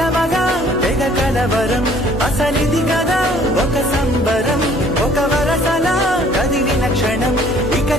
కలవగా తెగ కలవరం అసలిది కదా ఒక సంబరం ఒక వరసలా కదిలిన క్షణం ఇక